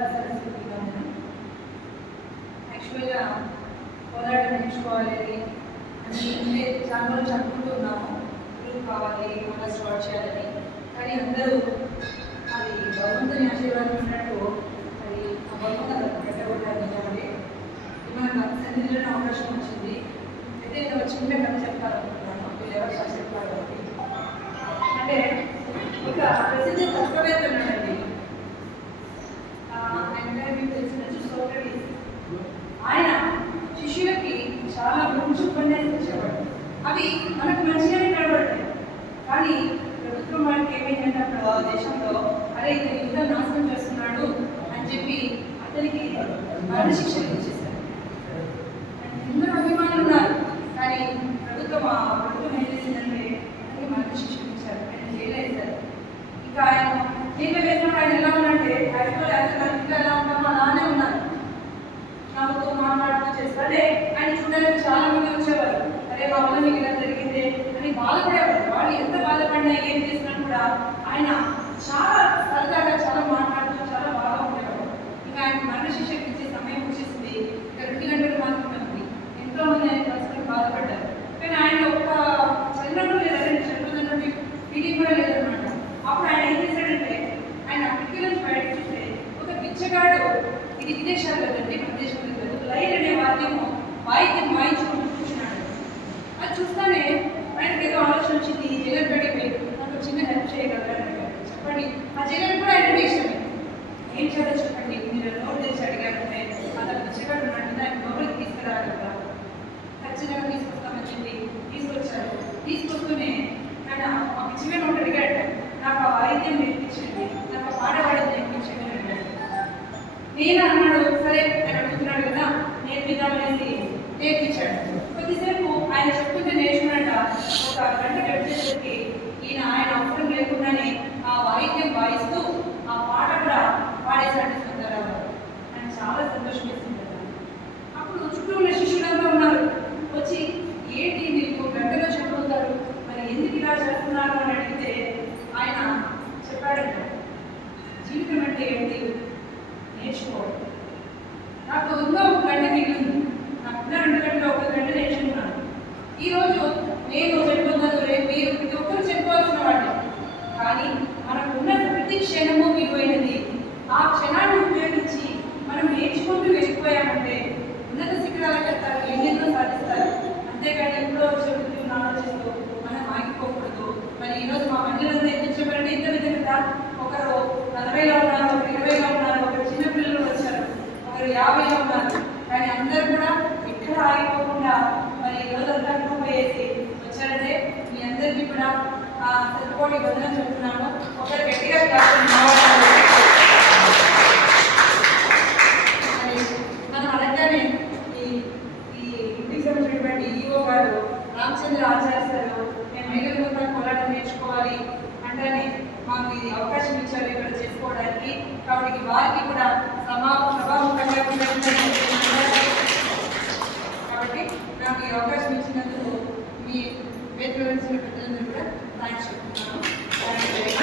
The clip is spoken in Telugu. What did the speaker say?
దుర్గా సరస్వతి వందనం యాక్చువల్గా పోరాటం నేర్చుకోవాలి అని చాలా రోజులు అనుకుంటున్నాము. గ్రూప్ కావాలి మళ్ళీ స్టార్ట్ చేయాలని. కానీ అందరూ అది భగవంతుని ఆశీర్వాదం ఉన్నట్టు అది ఆ భగవంతుడు పెట్టకూడదు నిజమే మనకు సన్నిధిలో అవకాశం వచ్చింది. అయితే ఇది చిన్న కథ చెప్పాలనుకుంటున్నాను మీరు ఎవరు కథ అంటే ఒక ప్రసిద్ధ తత్వవేత్త ఉన్నాడు మీకు తెలిసిన సోక్రటీస్ ఆయన శిష్యులకి చాలా మంచి ఉపన్యాసం ఇచ్చేవాడు. అవి మనకు మంచిగానే కనబడతాయి. కానీ ప్రభుత్వం వారికి ఏమైందంటే అప్పుడు దేశంలో అరే ఇతను యుద్ధం నాశనం చేస్తున్నాడు అని చెప్పి అతనికి మరణశిక్షణ ఇచ్చేసారు అందరూ అభిమానులు ఉన్నారు కానీ ప్రభుత్వం ఆ ప్రభుత్వం ఏం చేసిందంటే అతనికి మరణశిక్షణ ఇచ్చారు ఆయన జైలు వేశారు ఇంకా ఆయన జైలు వేసినప్పుడు ఆయన ఎలా ఉన్నట్టే ఆయనతో అసలు ఇంకా ఎలా ఉంటామో అలానే ఉన్నారు నవ్వుతూ మాట్లాడుతూ చేస్తారు అంటే ఆయన చాలా మంది వచ్చేవారు. అరే మా వల్ల మీకు ఇలా జరిగింది అని బాధపడేవారు. వాళ్ళు ఎంత బాధపడినా ఏం చేసినా కూడా ఆయన చాలా సరదాగా చాలా మాట్లాడుతూ చాలా బాగా ఉండేవారు. ఇంకా ఆయన మరణశిక్ష ఇచ్చే సమయం వచ్చేసింది. ఇక రెండు గంటలు మాత్రమే ఉంది. ఎంతో మంది ఆయన కలుసుకొని బాధపడ్డారు. కానీ ఆయన ఒక్క చంద్రుడు లేదంటే చంద్రుడు అన్నది ఫీలింగ్ కూడా లేదనమాట అప్పుడు ఆయన ఏం చేశాడంటే ఆయన కిటికీ నుంచి బయట చూస్తే ఒక పిచ్చగాడు ఇది విదేశాల్లో అండి మన దేశంలో లైన్ అనే వాద్యము వాయిద్యం వాయించుకుంటూ కూర్చున్నాడు అది చూస్తానే ఆయనకి ఏదో ఆలోచన వచ్చింది జగన్ గడిపి నాకు చిన్న హెల్ప్ చేయగలరా చెప్పండి. ఆ జగన్ కూడా ఆయన ఇష్టమే. ఏం చేయాలో చెప్పండి. మీరు నోట్ చేసి అడిగారంటే అతను బిచ్చగాడు నాకు కదా, ఆయన లోపలికి తీసుకురాగలరా ఖచ్చితంగా తీసుకొస్తామని చెప్పి తీసుకొచ్చారు. తీసుకొస్తూనే ఆయన ఆ చిన్న నోట్ అడిగాడు. నాకు ఆ వాయిద్యం నేర్పించండి. ఒక గంట గడిచేసరికి ఈయన ఆయన అవసరం లేకుండానే ఆ వాయిద్యం వాయిస్తూ ఆ పాట కూడా పాడేశాడు సుందరరావు. ఆయన చాలా సంతోషం వేసింది అప్పుడు చుట్టూ ఉన్న మా మహిళలంతా ఎక్కించబడి ఇంత విధంగా ఒకరు నలభైలో ఉన్నారు ఒకరు ఇరవైలో ఉన్నారు ఒకరు చిన్నపిల్లలు వచ్చారు ఒకరు యాభైలో ఉన్నారు. కానీ అందరు కూడా ఎక్కడ ఆగిపోకుండా మరి రోజంతా గ్రూప్ వేసి వచ్చారంటే మీ అందరికీ కూడా ఆ శతకోటి చెప్తున్నాము చెప్తున్నాను. ఒకరు గట్టిగా కాకుండా అందరినీ మాకు ఇది అవకాశం ఇచ్చారు ఇక్కడ చేసుకోవడానికి కాబట్టి వారికి కూడా సమా సభాముఖంగా కాబట్టి నాకు ఈ అవకాశం ఇచ్చినందుకు మీ వేదిక పెద్దలందరూ కూడా థ్యాంక్స్ చెప్తున్నాను